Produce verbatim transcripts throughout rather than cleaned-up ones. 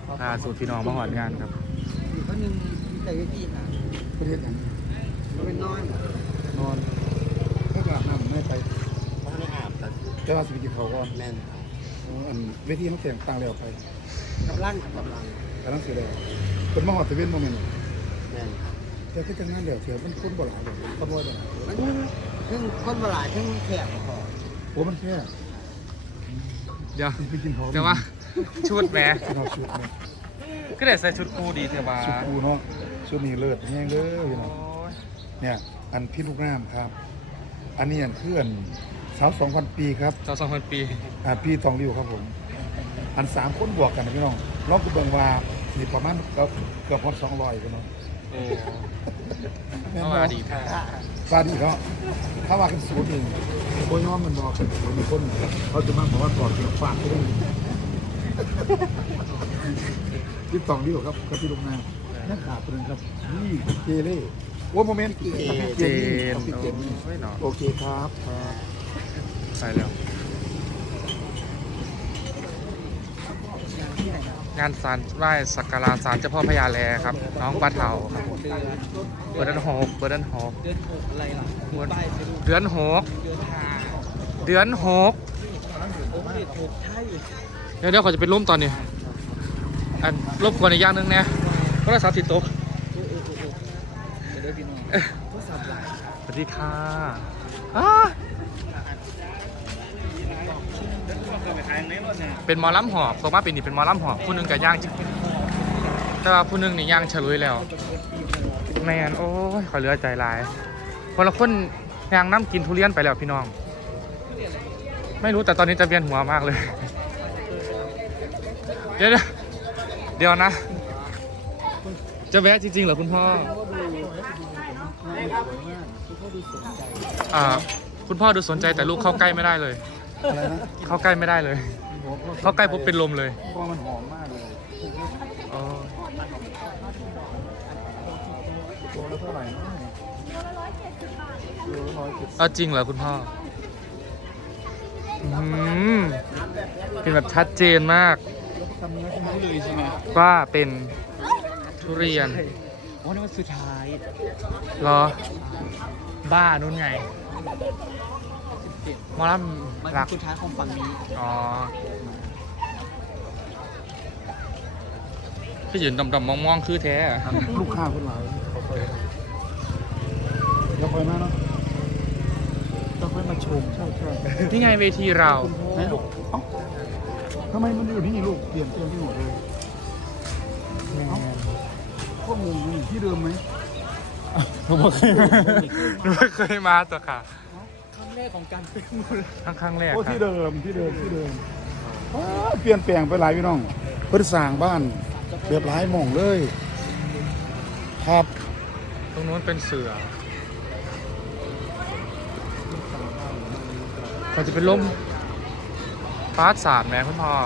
ล่าสุดพี่น้องมาหอดงานครับอีกคนนึงแต่ยี่ปีค่ะประเทศอย่างเป็นนอนนอนถ้าอาบน้ำไม่ไปบ้านไม่อาบแต่แต่ว่าสิบกินเขาก็แน่นอันเวทีเขาแต่งตั้งแล้วไปกำลังกำลังกำลังเสียแล้วเป็นมหาเทวินโมเมนต์แน่นแต่ก็จะงานเดี๋ยวเสียมันคนบ่หลายแบบขโมยบ่หลายซึ่งคนบ่หลายซึ่งแขกพอโอ้มันแค่เดี๋ยวไปกินเขาแต่ว่าชุดแหมชุดเนี่ยก็ได้ใส่ชุดกูดีเถอะมาชุดกูเนาะชุดนี้เลิศแห้งเลยนะเนี่ยอันพี่ลูกน้ำครับอันนี้อันเพื่อนสาวสองพันปีครับสาวสองพันปีอ่าพี่ตองริวครับผมอันสามคนบวกกันนะพี่น้องน้องกูเบิ่งว่าสิประมาณเกือบเกือบพอดสองร้อยกันเนาะโอ้เข้ามาดีค่ะฟาดีเขาเขาว่ากันศูนย์หนึ่งโค้ยน้องมันบอกเป็นศูนย์มีคนเขาจะมาบอกว่าก่อนเกี่ยวฝากเขาได้พี่ตองริวครับกับพี่ลูกน้ำนักข่าวคนนึงครับนี่เจเล่ว่าโมเมนต์เจเจนโอเคครับไปแล้วงานศาลไหว้สักการะศาลเจ้าพ่อพญาแลครับน้องปลาเทาครับเบอร์ดันหกเบอร์ดันหกเดือนหกอะไรล่ะเดือนหกเดือนหกเดี๋ยวเดี๋ยวเขาจะเป็นร่มตอนนี้อันรบกวนอีกอย่างนึงเนี่ยเพราะเราสาวติดตกสวัสดีค่ะเป็นมอลำหอบเขามาเป็นนี่เป็นมอลำหอบผู้นึงกับย่างแต่ว่าผู้นึงนี่ย่างเฉลยแล้วแมนโอ้ยขอเหลือใจลายคนละคนย่างน้ำกินทุเรียนไปแล้วพี่น้องไม่รู้แต่ตอนนี้จะเวียนหัวมากเลยเดี๋ยวเดี๋ยวนะจะแวะจริงๆเหรอคุณพ่ออ่าคุณพ่อดูสนใจแต่ลูกเข้าใกล้ไม่ได้เลยเข้าใกล้ไม่ได้เลยเข้าใกล้ปุ๊บเป็นลมเลยเพราะมันหอมมากเลยอ๋อตัวละเท่าไหร่เออจริงเหรอคุณพ่ออืมเป็นแบบชัดเจนมากว่าเป็นทุเรียนโอ้นี่มันสุดท้ายเหรอบ้านู่นไงมอลำหลักสุดท้ายของฝั่งนี้อ๋อพี่ยืนดำๆมองๆคือแท้ลูกค้าคนหลายเขาเคยเราเคยมาเนาะเราเคยมาชมใช่ใช่ที่ไงเวทีเราไหนลูกเอ้าทำไมมันอยู่นี่ลูกเปลี่ยนเปลี่ยนที่หมดเลยข้อมูลมีที่เดิมไหมผมไม่เคยไม่เคยมาตัวค่ะครั้งแรกของการเป็นมูลครั้งครั้งแรกโอ้ที่เดิมที่เดิมที่เดิมเปลี่ยนแปลงไปหลายพี่น้องเพิ่งสร้างบ้านเรียบร้อยมองเลยครับตรงนู้นเป็นเสือมันจะเป็นร่มฟ้าสาดไหมคุณพ่อ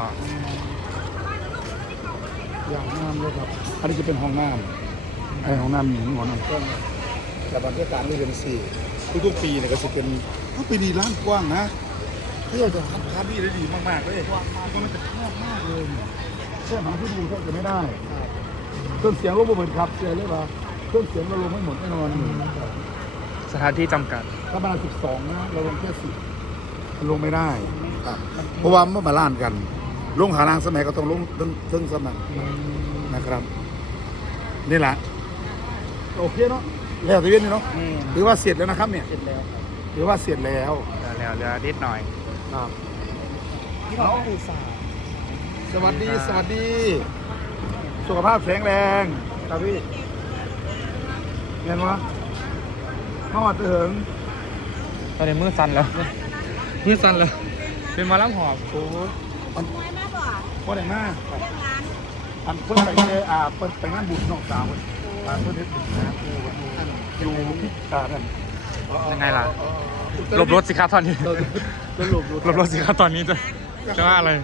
อย่างน้ำเลยครับอันนี้จะเป็นห้องน้ำไอห้องน้ำหญิงหัวน้ำก็แต่บรรยากาศไม่เป็นสี่ทุกๆปีเนี่ยก็จะเป็นถ้าปีนี้ร้านกว้างนะเพื่อจะทำคาร์บี้ได้ดีมากๆเลยมันจะแคบมากเลยเชื่อหาที่ดูแทบจะไม่ได้เครื่องเสียงลมไม่หมดครับเชื่อเลยว่าเครื่องเสียงเราลงไม่หมดแน่นอนสถานที่จำกัดถ้าบาลานสิบสองนะเราลงแค่สิบลงไม่ได้เพราะว่าเมื่อมาล้านกันลงหารางสมัยก็ต้องลงเรื่องสมัยนะครับนี่แหละโอเคเนาะแล้วที่เว้นเนาะหรือว่าเสร็จแล้วนะครับเนี่ยเสร็จแล้วหรือว่าเสร็จแล้วแล้วเหลือนิดหน่อยครับเอาสวัสดีสวัสดีสุขภาพแข็งแรงครับพี่เห็นไหมเข้ามาถึงตอนนี้มือสั่นแล้วมือสั่นแล้วเป็นมาล้างหอบโอ้ยพ่อไหนมาอันเพิ่งไปเลยอ่าเพิ่งไปงานบุญนอกสาวอ่าเพิ่งได้บุญนะอยู่พิจารณายังไงล่ะหลบรถสิครับตอนนี้หลบหลบรถสิครับตอนนี้จะจะว่าอะไร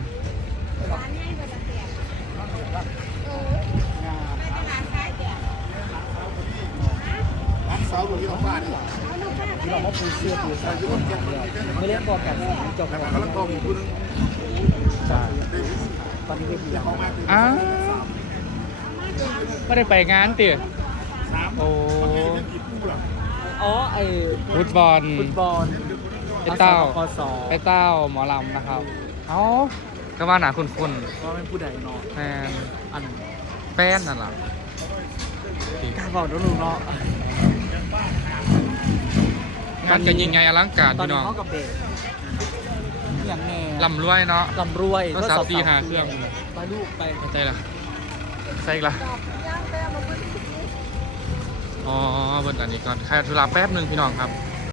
ร้านสาวอยู่ที่ร้านบ้านที่เรามาปูเสื้อปูเสื้อไม่เรียกบอกกันจบกันแล้วก็มีคนนึงตอนนี้ก็มีอ้าไม่ได้ไปงานติสามโอ้ประเทศยังกี่คู่ล่ะอ๋อไอ้ฟุตบอลฟุตบอลไอ้เต้าปสไอ้เต้าหมอลำนะครับเอ้าก็ว่าหนาคุณคุณก็เป็นผู้ใดเนาะแฟนอันแฟนนั่นล่ะกล้าบอกน้องลุงเนาะงานกันยิงไงอลังการตอนพี่น้นี้องเขากับเบรกอย่างแน่ลำรวยเนาะลำรวยก็สามสี่หาเครื่องไปลูกไปเข้าใจละใช่อีกละอ๋อเบิ่งอันนี้ก่อนแค่ธุระแป๊บหนึงพี่น้องครับ